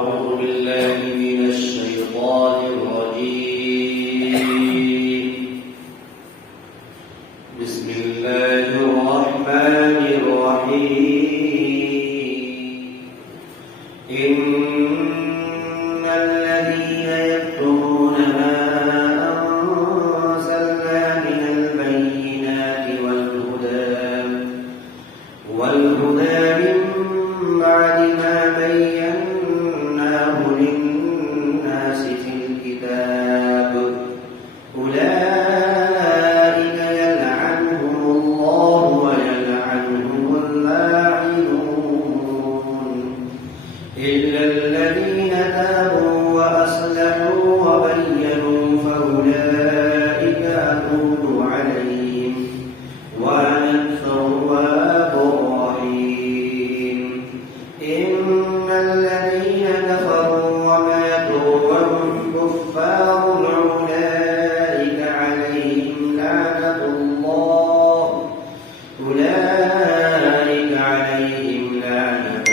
أعوذ بالله من الشيطان الرجيم. بسم الله الرحمن الرحيم. إن الذين يكتمون ما أنزلنا من البينات والهدى من بعد ما بيناه للناس في الكتاب أولئك يلعنهم الله ويلعنهم اللاعنون إلا الذين تابوا وأصلحوا وبينوا فأولئك أتوب عليهم وأنا التواب الرحيم. إن الذين كفروا وماتوا وهم كفار أولئك عليهم لعنة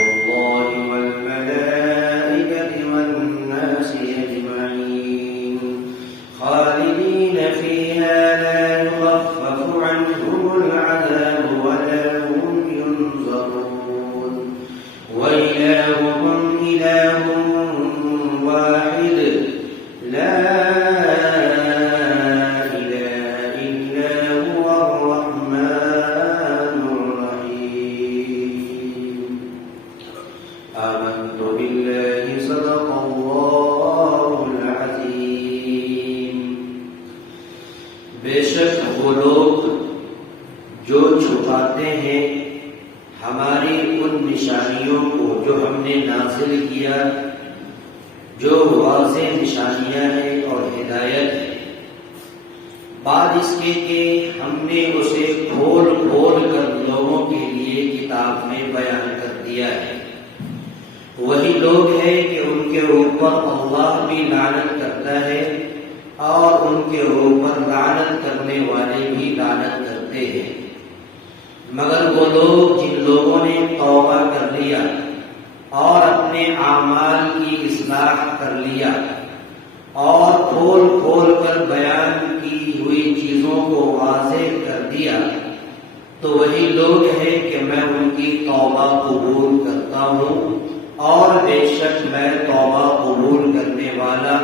الله والملائكة والناس أجمعين خالدين فيها لا يخفف عنهم العذاب ولا هم ينظرون وإلهكم إله واحد لا إله إلا هو الرحمن الرحيم. آمنت بالله صدق الله العظيم. بے شک وہ لوگ جو چھپاتے ہیں ہماری ان نشانیوں کو جو ہم نے نازل کیا، جو واضح نشانیاں ہیں اور ہدایت ہے، بعد اس کے کہ ہم نے اسے کھول کھول کر لوگوں کے لیے کتاب میں بیان کر دیا ہے. وہی لوگ ہیں کہ ان کے اوپر اللہ بھی لعنت کرتا ہے اور ان کے اوپر لعنت کرنے والے بھی لعنت کرتے ہیں، مگر وہ لوگ جن لوگوں نے توبہ کر لیا اور اپنے اعمال کی اصلاح کر لیا اور کھول کھول کر بیان کی ہوئی چیزوں کو واضح کر دیا، تو وہی لوگ ہیں کہ میں ان کی توبہ قبول کرتا ہوں، اور بے شک میں توبہ قبول کرنے والا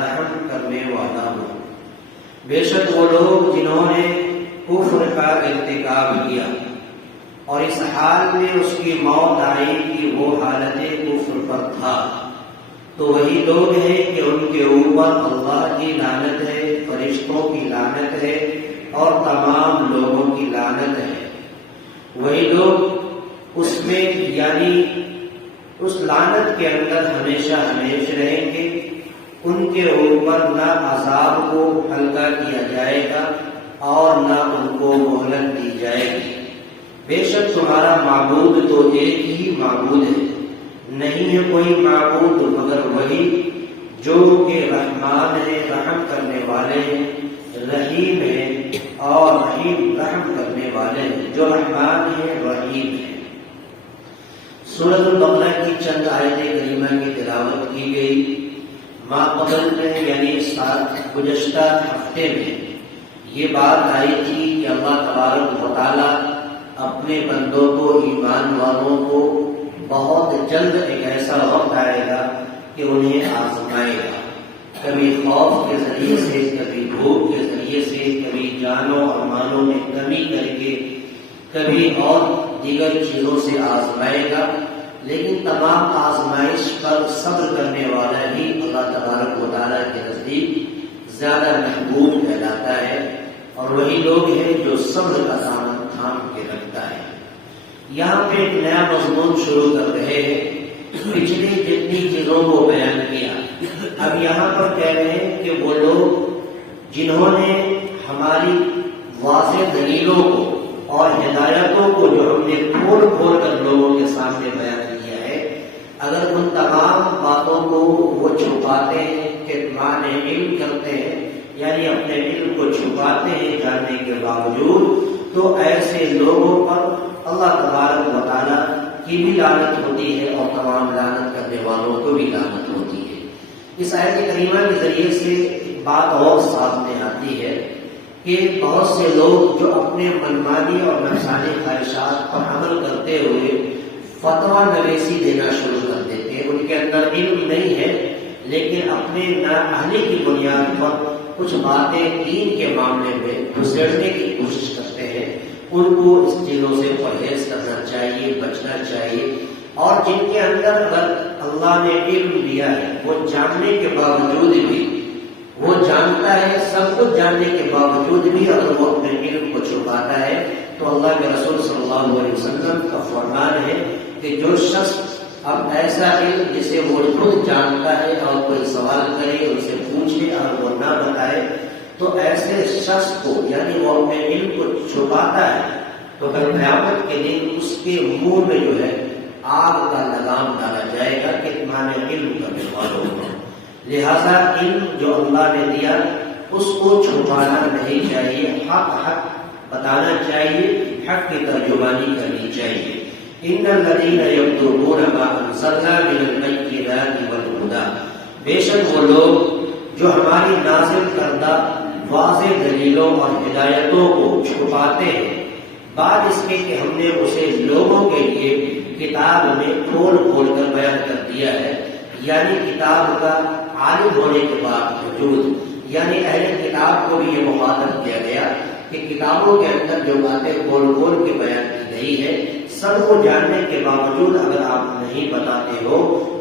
رحم کرنے والا ہوں. بے شک وہ لوگ جنہوں نے کفر کا ارتکاب کیا اور اس حال میں اس کی موت آئی کہ وہ حالت کفر پر تھا، تو وہی لوگ ہیں کہ ان کے اوپر اللہ کی لعنت ہے، فرشتوں کی لعنت ہے اور تمام لوگوں کی لعنت ہے. وہی لوگ اس میں یعنی اس لعنت کے اندر ہمیشہ رہیں گے. ان کے اوپر نہ عذاب کو ہلکا کیا جائے گا اور نہ ان کو مہلت دی جائے گی. بے شک تمہارا معبود تو ایک ہی معبود ہے، نہیں ہے کوئی معبود مگر وہی جو کہ رحمان ہے، رحم کرنے والے ہیں، رحیم ہے اور رحم کرنے والے ہیں، جو رحمان ہے رحیم ہے. سورۃ البقرہ کی چند آیت کریمہ کی تلاوت کی گئی. ماقبل میں یعنی گزشتہ ہفتے میں یہ بات آئی تھی کہ اللہ تبارک و تعالیٰ اپنے بندوں کو، ایمان والوں کو بہت جلد ایک ایسا وقت آئے گا کہ انہیں آزمائے گا، کبھی خوف کے ذریعے سے، کبھی بھوک کے ذریعے سے، کبھی جانوں اور مالوں میں کمی کر کے، کبھی اور دیگر چیزوں سے آزمائے گا. لیکن تمام آزمائش پر صبر کرنے والا ہی اللہ تبارک و تعالیٰ کے نزدیک زیادہ محبوب کہلاتا ہے، اور وہی لوگ ہیں جو صبر کا دامن تھام کے رکھتا ہے. یہاں پہ ایک نیا مضمون شروع کر رہے ہیں. پچھلی جتنی چیزوں کو بیان کیا، اب یہاں پر کہہ رہے ہیں کہ وہ لوگ جنہوں نے ہماری واضح دلیلوں کو اور ہدایتوں کو جو ہم نے کھول کھول کر لوگوں کے سامنے بیان کیا ہے، اگر ان تمام باتوں کو وہ چھپاتے ہیں، کتمان علم کرتے ہیں، یعنی اپنے علم کو چھپاتے ہیں جاننے کے باوجود، تو ایسے لوگوں پر اللہ تبارک و تعالیٰ کی بھی لعنت ہوتی ہے اور تمام لعنت کرنے والوں کو بھی لعنت ہوتی ہے۔ اس آیت کریمہ کے ذریعے سے ایک بات اور سامنے آتی ہے کہ بہت سے لوگ جو اپنے منمانی اور نفسانی خواہشات پر عمل کرتے ہوئے فتویٰ نویسی دینا شروع کر دیتے ہیں، ان کے اندر علم نہیں ہے لیکن اپنے نااہلی کی بنیاد پر کچھ باتیں دین کے معاملے میں گھسیڑنے کی کوشش کرتے ہیں۔ ان کو اس چیزوں سے پرہیز کرنا چاہیے، بچنا چاہیے، اور جن کے اندر اگر اللہ نے علم دیا ہے وہ جاننے کے باوجود بھی، وہ جانتا ہے سب کچھ جاننے کے باوجود بھی اگر وہ اپنے علم کو چھپاتا ہے تو اللہ کے رسول صلی اللہ علیہ وسلم کا فرمان ہے کہ جو شخص اب ایسا علم جسے وہ خود جانتا ہے اور کوئی سوال کرے ان سے پوچھے اور وہ نہ بتائے تو ایسے شخص کو، یعنی وہ اپنے علم کو چھپاتا ہے، تو کل قیامت کے دن اس کے منہ میں جو ہے آگ کا لگام ڈالا جائے گا کہ تمہارے علم کرنے والوں کو۔ لہذا علم جو اللہ نے دیا اس کو چھپانا نہیں چاہیے، حق بتانا چاہیے، حق کی ترجمانی کرنی چاہیے۔ ان الذين يكتمون ما انزلنا من البينات والهدى، بے شک وہ لوگ جو ہماری نازل کردہ واضح دلیلوں اور ہدایتوں کو چھپاتے ہیں بعد اس کے کہ ہم نے اسے لوگوں کے لیے کتاب میں کھول کھول کر بیان کر دیا ہے، یعنی کتاب کا عالم ہونے کے باوجود، یعنی اہل کتاب کو بھی یہ مخاطب کیا گیا کہ کتابوں کے اندر جو باتیں کھول کھول کے بیان کی گئی ہے سب کو جاننے کے باوجود اگر آپ نہیں بتاتے ہو،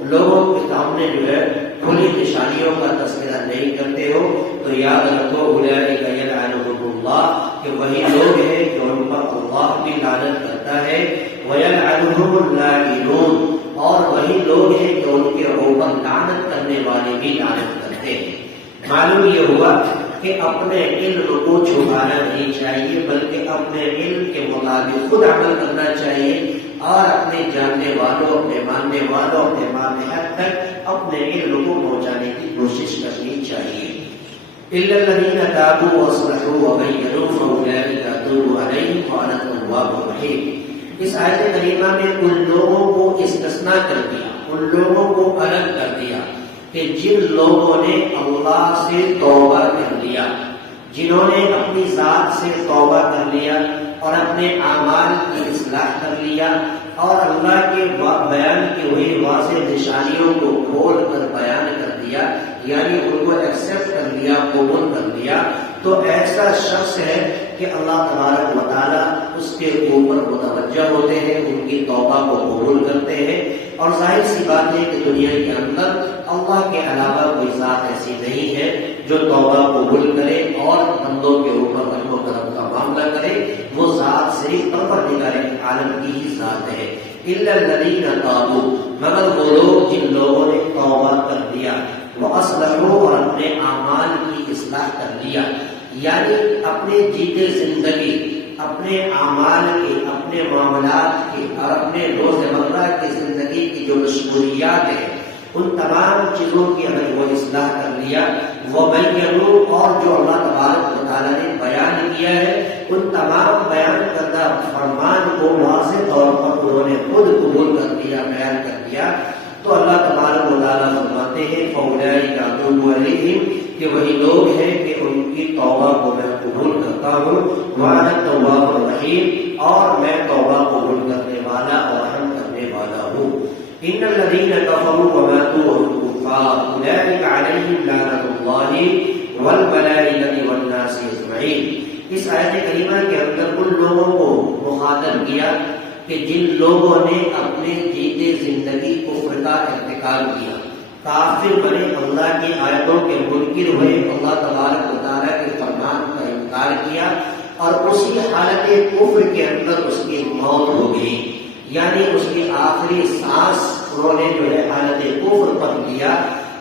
لوگوں کے سامنے جو ہے کھلی نشانیوں کا تذکرہ نہیں کرتے ہو، تو یاد رکھو اولئک یلعنہم اللہ، کہ وہی لوگ ہیں جو ان پر اللہ بھی لعنت کرتا ہے، ویلعنہم اللاعنون، اور وہی لوگ ہیں جو ان کے اوپر لعنت کرنے والے بھی لعنت کرتے ہیں۔ معلوم یہ ہوا کہ اپنے علم کو چھپانا نہیں چاہیے بلکہ اپنے علم کے مطابق خود عمل کرنا چاہیے، اور اپنے جاننے والوں، اپنے ماننے والوں، اپنے ماتحت تک اپنے علم کو پہنچانے کی کوشش کرنی چاہیے۔ الا الذين تابوا واصلحوا وبينوا فاولئك اتوب عليهم وانا التواب الرحيم۔ اس آیت کریمہ میں ان لوگوں کو استثناء کر دیا، ان لوگوں کو الگ کر دیا کہ جن لوگوں نے اللہ سے توبہ کر لیا، جنہوں نے اپنی ذات سے توبہ کر لیا اور اپنے اعمال کی اصلاح کر لیا اور اللہ کے بیان کی ہوئی واضح نشانیوں کو کھول کر بیان کر دیا، یعنی ان کو ایکسپٹ کر لیا، قبول کر لیا، تو ایسا شخص ہے کہ اللہ تبارک و تعالیٰ اس کے اوپر متوجہ ہوتے ہیں، ان کی توبہ کو قبول کرتے ہیں، اور ظاہر سی بات ہے کہ دنیا کے اندر اللہ کے علاوہ کوئی ذات ایسی نہیں ہے جو توبہ قبول کرے اور بندوں کے اوپر رحم و کرم کا معاملہ کرے، وہ ذات صرف پروردگار عالم کی ہی ذات ہے۔ الا الذین تابوا، مگر وہ لوگ جن لوگوں نے توبہ کر دیا، واصلحوا، اور اپنے اعمال کی اصلاح کر لیا، یعنی اپنے جیتے زندگی، اپنے اعمال کے، اپنے معاملات کے اور اپنے روزمرہ کی زندگی کی جو مشغولیات ہیں ان تمام چیزوں کی اگر وہ اصلاح کر لیا، وہ بینوا، اور جو اللہ تبارک و تعالیٰ نے بیان کیا ہے ان تمام بیان کردہ فرمان کو واضح طور پر انہوں نے خود قبول کر دیا، بیان کر دیا، تو اللہ تبارک و تعالیٰ فرماتے ہیں فاولئک اتوب علیہم، کہ وہی لوگ ہیں کہ ان کی توبہ کو میں قبول کرتا ہوں، وانا التواب الرحیم، اور میں توبہ قبول کرنے والا اور رحم کرنے والا ہوں۔ ان الذين كفروا وماتوا وهم كفار اولئك عليهم لعنة الله والملائكة والناس اجمعين۔ اس آیت کریمہ کے اندر ان لوگوں کو مخاطب کیا کہ جن لوگوں نے اپنے جیتے زندگی کفر کا ارتکاب کیا، کافر بنے، اللہ کی آیتوں کے منکر ہوئے، اللہ تبارک و تعالیٰ کے فرمان کا انکار کیا، اور اسی حالت کفر کے اندر اس کی موت ہو گئی، یعنی اس کی آخری سانس انہوں نے جو ہے حالت کفر پر لیا،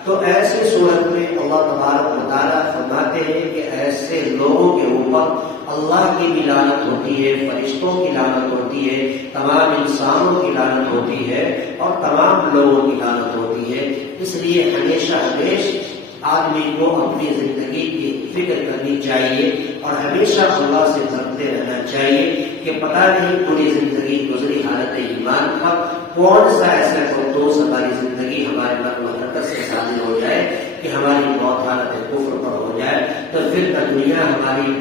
تو ایسی صورت میں اللہ تبارک و تعالیٰ فرماتے ہیں کہ ایسے لوگوں کے اوپر اللہ کی بھی لعنت ہوتی ہے، فرشتوں کی لعنت ہوتی ہے، تمام انسانوں کی لعنت ہوتی ہے، اور تمام لوگوں کی لعنت ہوتی ہے۔ اس لیے ہمیشہ آدمی کو اپنی زندگی کی فکر کرنی چاہیے اور ہمیشہ اللہ سے ڈرتے رہنا چاہیے کہ پتہ نہیں پوری زندگی گزری حالت ایمان کا کون سا ایسا دوست ہماری زندگی ہمارے نقل و حرکت سے شامل ہو جائے کہ ہماری موت حالت کفر پر ہو جائے، تو پھر نہ دنیا ہماری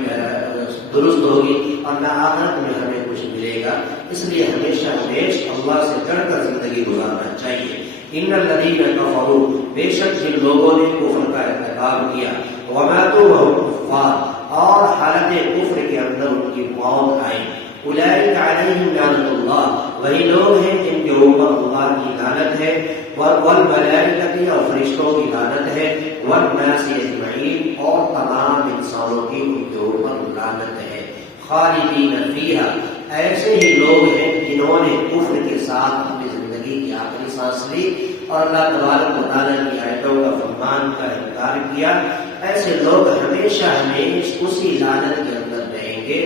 درست ہوگی اور نہ آخرت میں ہمیں کچھ ملے گا۔ اس لیے ہمیشہ اللہ سے ڈر کر زندگی گزارنا چاہیے۔ ان الذین کفروا، بے شک جن لوگوں نے کفر کا ارتکاب کیا، وماتوا وهم کفار، اور حالت کفر کے اندر ان کی موت آئی، اولئک علیہم لعنۃ اللہ، وہی لوگ ہیں جن کے اوپر اللہ کی لعنت ہے، والملائکۃ، اور فرشتوں کی لعنت ہے، والناس اجمعین، اور تمام انسانوں کی ان کے اوپر لعنت ہے، خالدین فیہا، ایسے ہی لوگ ہیں جنہوں نے کفر کے ساتھ اپنی زندگی کی آخری سانس لی اور اللہ تبارک و تعالیٰ کی آیتوں کا فرمان کا انکار کیا، ایسے لوگ ہمیشہ اسی لعنت کے اندر رہیں گے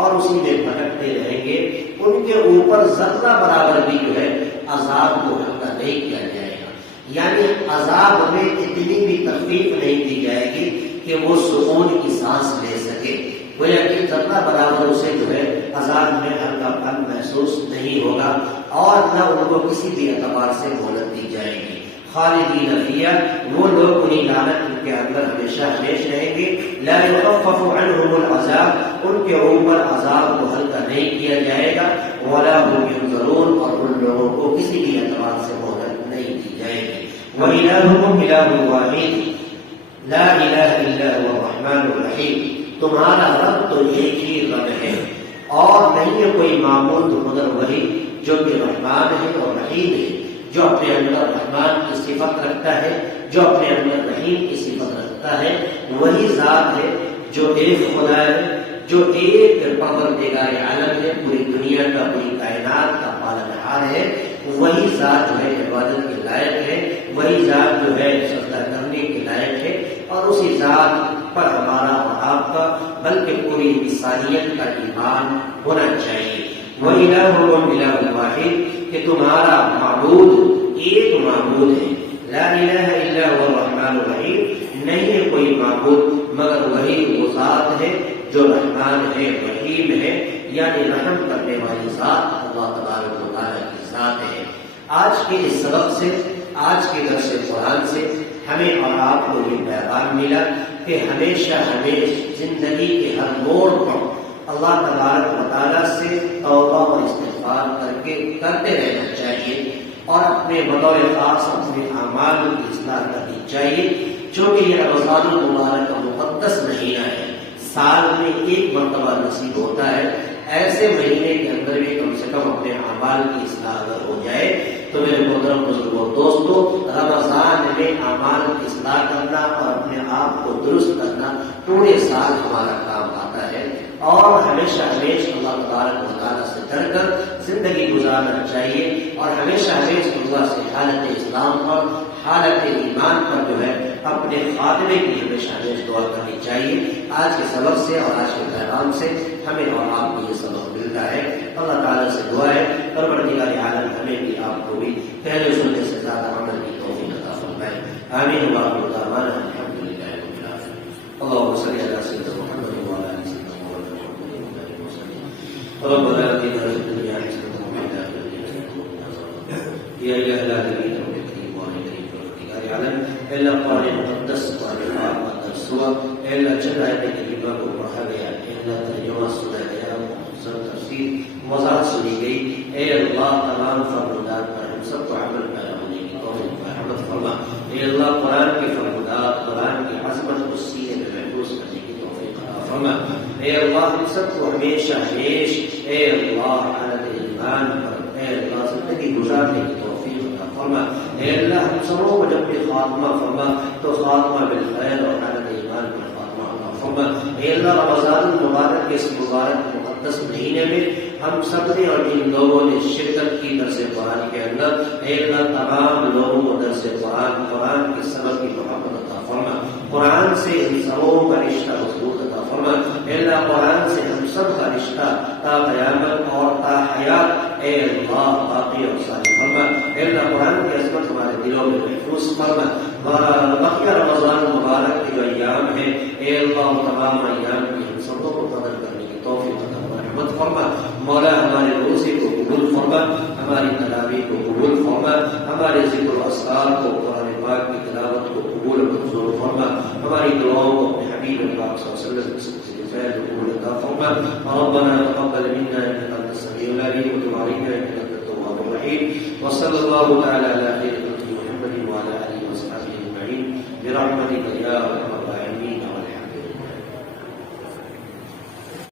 اور اسی میں بھٹکتے رہیں گے۔ ان کے اوپر ذرہ برابر بھی جو ہے عذاب کو ہلکا نہیں کیا جائے گا، یعنی عذاب میں اتنی بھی تخفیف نہیں دی جائے گی کہ وہ سکون کی سانس لے سکے، گویا کہ ذرہ برابر اسے جو ہے عذاب میں ہلکا پن محسوس نہیں ہوگا اور نہ ان کو کسی بھی اعتبار سے مہلت دی جائے گی۔ خالدین فیہا، وہ لوگ انہیں لعنت کے اندر ہمیشہ ہمیش رہیں گے، لا یخفف عنہم العذاب، ان کے اوپر عذاب کو ہلکا نہیں کیا جائے گا، ولا هم ینظرون، اور ان لوگوں کو کسی بھی اعتبار سے مہلت نہیں دی جائے گی۔ وَإِلَٰهُكُمْ إِلَٰهٌ وَاحِدٌ لَا إِلَٰهَ إِلَّا هُوَ الرَّحْمَٰنُ الرَّحِيمُ، تمہارا رب تو ایک ہی رب ہے اور نہیں ہے کوئی معبود مگر وہی جو کہ رحمان ہے اور رحیم ہے، جو اپنے اندر رحمان کی صفت رکھتا ہے، جو اپنے اندر رحیم کی صفت رکھتا ہے، وہی ذات ہے جو ایک خدا ہے، جو ایک پروردگار عالم ہے، پوری دنیا کا، پوری کائنات کا پالنہار ہے، وہی ذات جو ہے عبادت کے لائق ہے، وہی ذات جو ہے سجدہ کرنے کے لائق ہے، اور اسی ذات پر ہمارا اور آپ کا بلکہ پوری انسانیت کا ایمان ہونا چاہیے۔ وَإِلَٰهُكُمْ إِلَٰهٌ وَاحِدٌ، کہ تمہارا معبود ایک معبود ہے، لا الہ الا هو الرحمن الرحیم، نہیں ہے کوئی معبود مگر وہی وہ ذات ہے جو رحمان ہے، رحیم ہے، یعنی رحم کرنے والی ذات اللہ تبارک و تعالیٰ کی ذات ہے۔ آج کے اس سبق سے، آج کے درس قرآن سے ہمیں اور آپ کو یہ پیغام ملا کہ ہمیشہ زندگی کے ہر موڑ پر اللہ تبارک و تعالیٰ سے توبہ اور استغفار کرتے رہنا چاہیے اور اپنے بطور خاص اپنے اعمال کی اصلاح کرنی چاہیے، چونکہ یہ رمضان المبارک کا مقدس مہینہ ہے، سال میں ایک مرتبہ نصیب ہوتا ہے، ایسے مہینے کے اندر بھی کم سے کم اپنے اعمال کی اصلاح اگر ہو جائے تو میرے محترم بزرگوں دوستو، رمضان میں اعمال کی اصلاح کرنا اور اپنے آپ کو درست کرنا پورے سال ہمارا کام آتا ہے، اور ہمیشہ اللہ تبارک و تعالیٰ سے ڈر کر زندگی گزارنا چاہیے، اور ہمیشہ اللہ سے حالت اسلام پر، حالت ایمان پر جو ہے اپنے خاتمے کی ہمیشہ دعا کرنی چاہیے۔ آج کے سبق سے اور آج کے پیغام سے ہمیں اور آپ کو یہ سبق ملتا ہے۔ اللہ تعالیٰ سے دعا ہے پروردگار عالم ہمیں بھی آپ کو بھی پہلے سننے سے زیادہ عمل کی توفیق عطا فرمائے، آمین وآخر دعوانا الحمدللہ رب العالمین۔ اللهم صل على سيدنا محمد وعلى آل سيدنا محمد ربنا آتنا في الدنيا حسنة وفي الآخرة حسنة يا إله العالمين والكريم والكريم پروردگار عالم، اے اللہ قرآن مقدس قرآن پاک کا درس ہوا، اے اللہ چند آیت کریمہ کو پڑھا گیا، اے اللہ ترجمہ سنا گیا، مختصر تفسیر وضاحت سنی گئی، اے اللہ تمام فرمودات پر ہم سب کو عمل پیدا ہونے کی توفیق رحمت فرما، اے اللہ قرآن کے فرمودات، قرآن کی عظمت کو سینے میں محفوظ کرنے کی توفیق عطا فرما، اے اللہ ہم سب کو ہمیشہ اے اللہ حالت ایمان پر اے اللہ زندگی گزارنے کی توفیق عطا فرما، اے اللہ ہم سبوں کو جب بھی خاتمہ فرما تو خاتمہ بالخیر اور حالت ایمان پر خاتمہ عطا فرما، اے اللہ رمضان المبارک کے اس مبارک مقدس مہینے میں ہم سب نے اور جن لوگوں نے شرکت کی درس قرآن کے اندر، اے اللہ تمام لوگوں کو درس قرآن کے سبق کی محبت عطا فرما، قرآن سے ہم سبوں کا رشتہ مضبوط عطا فرما، اے اللہ قرآن سے ہم سب کا رشتہ تا قیامت اور تا حیات اے اللہ باقی اور صالح فرما، اے اللہ قرآن کی عظمت ہمارے دلوں میں محفوظ فرما، بقیہ رمضان مبارک کے جو ایام ہیں اے اللہ تمام ایام کی ہم سبوں کو قدر کرنے کی توفیق عطا فرما۔ رحمت فرما. مولا ہمارے روزے کو قبول فرما, ہماری تراویح کو قبول فرما, ہمارے ذکر و اذکار کو, قرآن پاک کی تلاوت کو قبول و منظور فرما, ہماری دعاؤں کو اپنے حبیب پاک صلی اللہ علیہ وسلم کی فیض و قبول عطا فرما. ربنا تقبل منا انك انت السميع العليم وتب علينا انك انت التواب الرحيم. وصلى الله تعالى على خير خلقه محمد وعلى اله وصحبه اجمعين برحمتك